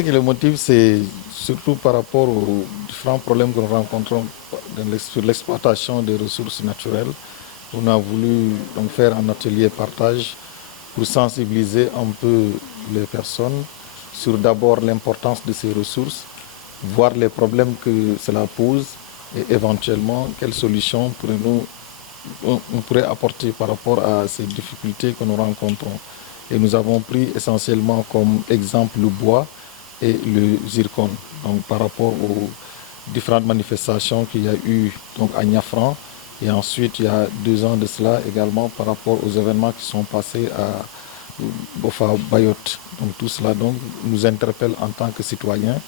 réalité que le motif, c'est surtout par rapport aux différents problèmes que nous rencontrons sur l'exploitation des ressources naturelles. On a voulu donc faire un atelier partage pour sensibiliser un peu les personnes sur d'abord l'importance de ces ressources, voir les problèmes que cela pose et éventuellement quelles solutions on pourrait apporter par rapport à ces difficultés que nous rencontrons. Et nous avons pris essentiellement comme exemple le bois et le zircon. Donc par rapport aux différentes manifestations qu'il y a eu donc à Niafran, et ensuite il y a 2 ans de cela également par rapport aux événements qui sont passés à Bofa Bayotte. Donc tout cela donc, nous interpelle en tant que citoyens,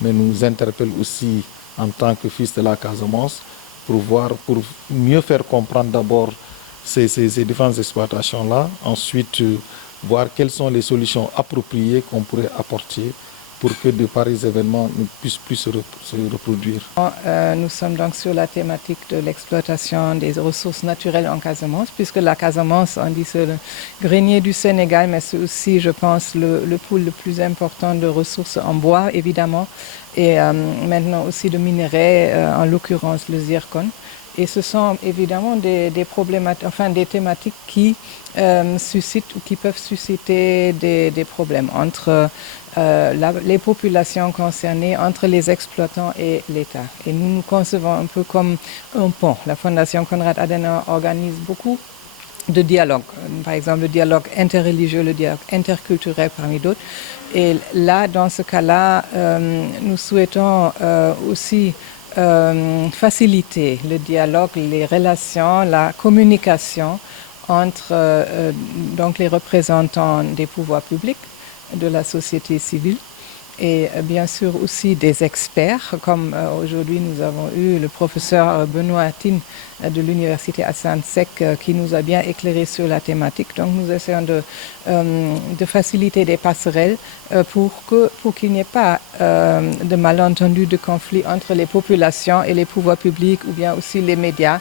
mais nous interpelle aussi en tant que fils de la Casamance pour mieux faire comprendre d'abord ces différentes exploitations-là, ensuite voir quelles sont les solutions appropriées qu'on pourrait apporter pour que de pareils événements ne puissent plus se reproduire. Nous sommes donc sur la thématique de l'exploitation des ressources naturelles en Casamance, puisque la Casamance, on dit c'est le grenier du Sénégal, mais c'est aussi, je pense, le pool le plus important de ressources en bois, évidemment, et maintenant aussi de minerais, en l'occurrence le zircon. Et ce sont évidemment des thématiques qui suscitent ou qui peuvent susciter des problèmes entre les populations concernées, entre les exploitants et l'État. Et nous nous concevons un peu comme un pont. La Fondation Konrad Adenauer organise beaucoup de dialogues, par exemple le dialogue interreligieux, le dialogue interculturel parmi d'autres. Et là, dans ce cas-là, nous souhaitons aussi faciliter le dialogue, les relations, la communication entre donc les représentants des pouvoirs publics, de la société civile et bien sûr aussi des experts, comme aujourd'hui nous avons eu le professeur Benoît Atine de l'université Hassan Sek qui nous a bien éclairé sur la thématique. Donc nous essayons de faciliter des passerelles pour qu'il n'y ait pas de malentendus, de conflits entre les populations et les pouvoirs publics ou bien aussi les médias.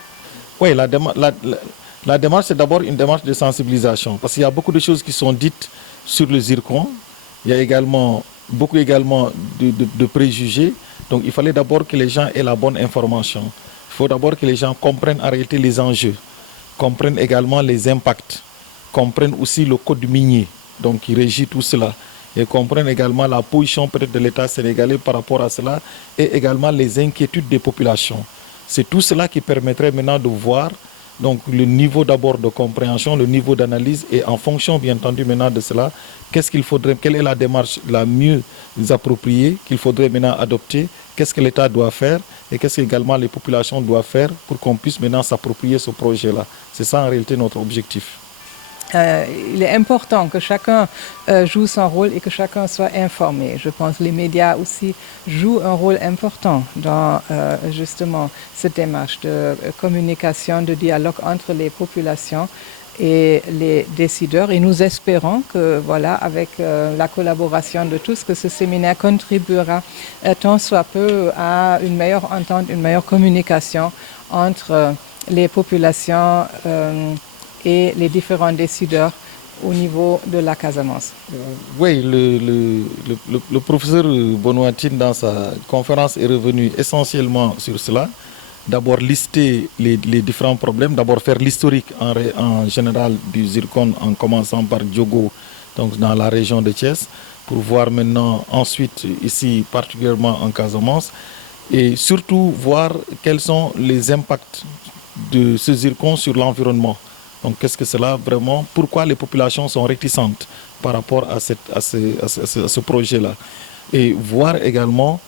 Oui, la démarche c'est d'abord une démarche de sensibilisation parce qu'il y a beaucoup de choses qui sont dites sur le zircon. Il y a également beaucoup de préjugés. Donc il fallait d'abord que les gens aient la bonne information. Il faut d'abord que les gens comprennent en réalité les enjeux, comprennent également les impacts, comprennent aussi le code minier, donc qui régit tout cela, et comprennent également la position peut-être de l'État sénégalais par rapport à cela, et également les inquiétudes des populations. C'est tout cela qui permettrait maintenant de voir donc le niveau d'abord de compréhension, le niveau d'analyse, et en fonction bien entendu maintenant de cela, quelle est la démarche la mieux appropriée qu'il faudrait maintenant adopter, qu'est-ce que l'État doit faire et qu'est-ce qu'également les populations doivent faire pour qu'on puisse maintenant s'approprier ce projet-là. C'est ça en réalité notre objectif. Il est important que chacun joue son rôle et que chacun soit informé. Je pense que les médias aussi jouent un rôle important dans justement cette démarche de communication, de dialogue entre les populations et les décideurs. Et nous espérons que, voilà, avec la collaboration de tous, que ce séminaire contribuera tant soit peu à une meilleure entente, une meilleure communication entre les populations et les différents décideurs au niveau de la Casamance. Oui, le professeur Benoît Atine, dans sa conférence, est revenu essentiellement sur cela. D'abord lister les différents problèmes, d'abord faire l'historique en général du zircon en commençant par Diogo, donc dans la région de Thiès, pour voir maintenant ensuite ici particulièrement en Casamance, et surtout voir quels sont les impacts de ce zircon sur l'environnement. Donc qu'est-ce que cela vraiment, pourquoi les populations sont réticentes par rapport à ce projet-là. Et voir également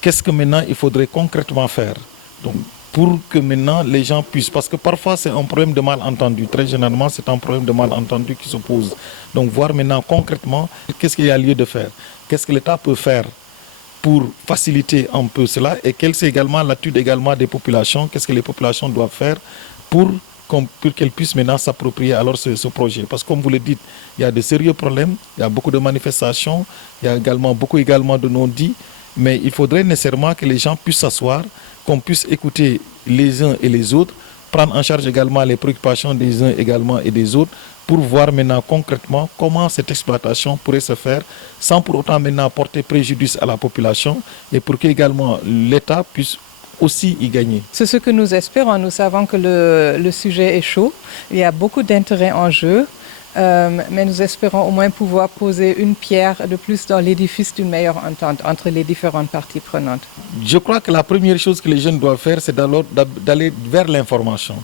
qu'est-ce que maintenant il faudrait concrètement faire. Donc, pour que maintenant les gens puissent, parce que parfois c'est un problème de malentendu, très généralement c'est un problème de malentendu qui se pose. Donc voir maintenant concrètement qu'est-ce qu'il y a lieu de faire, qu'est-ce que l'État peut faire pour faciliter un peu cela et quelle c'est également l'attitude également des populations, qu'est-ce que les populations doivent faire pour qu'elles puissent maintenant s'approprier alors ce projet. Parce que comme vous le dites, il y a de sérieux problèmes, il y a beaucoup de manifestations, il y a également beaucoup de non-dits, mais il faudrait nécessairement que les gens puissent s'asseoir, qu'on puisse écouter les uns et les autres, prendre en charge également les préoccupations des uns également et des autres, pour voir maintenant concrètement comment cette exploitation pourrait se faire sans pour autant maintenant porter préjudice à la population et pour qu'également l'État puisse aussi y gagner. C'est ce que nous espérons. Nous savons que le sujet est chaud. Il y a beaucoup d'intérêt en jeu. Mais nous espérons au moins pouvoir poser une pierre de plus dans l'édifice d'une meilleure entente entre les différentes parties prenantes. Je crois que la première chose que les jeunes doivent faire, c'est d'aller vers l'information.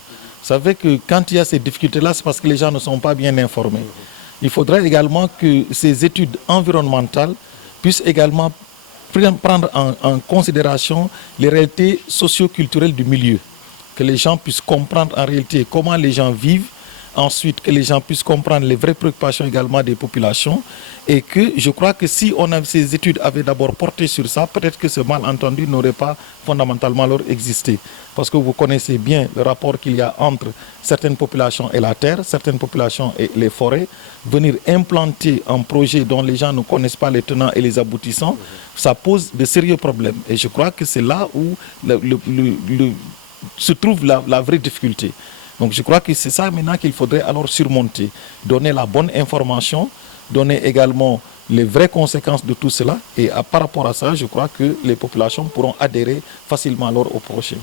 Vous savez que quand il y a ces difficultés-là, c'est parce que les gens ne sont pas bien informés. Il faudrait également que ces études environnementales puissent également prendre en considération les réalités socio-culturelles du milieu. Que les gens puissent comprendre en réalité comment les gens vivent. Ensuite, que les gens puissent comprendre les vraies préoccupations également des populations. Et que je crois que si ces études avaient d'abord porté sur ça, peut-être que ce malentendu n'aurait pas fondamentalement alors existé. Parce que vous connaissez bien le rapport qu'il y a entre certaines populations et la terre, certaines populations et les forêts. Venir implanter un projet dont les gens ne connaissent pas les tenants et les aboutissants, ça pose de sérieux problèmes. Et je crois que c'est là où se trouve la vraie difficulté. Donc je crois que c'est ça maintenant qu'il faudrait alors surmonter, donner la bonne information, donner également les vraies conséquences de tout cela et par rapport à ça, je crois que les populations pourront adhérer facilement alors au projet.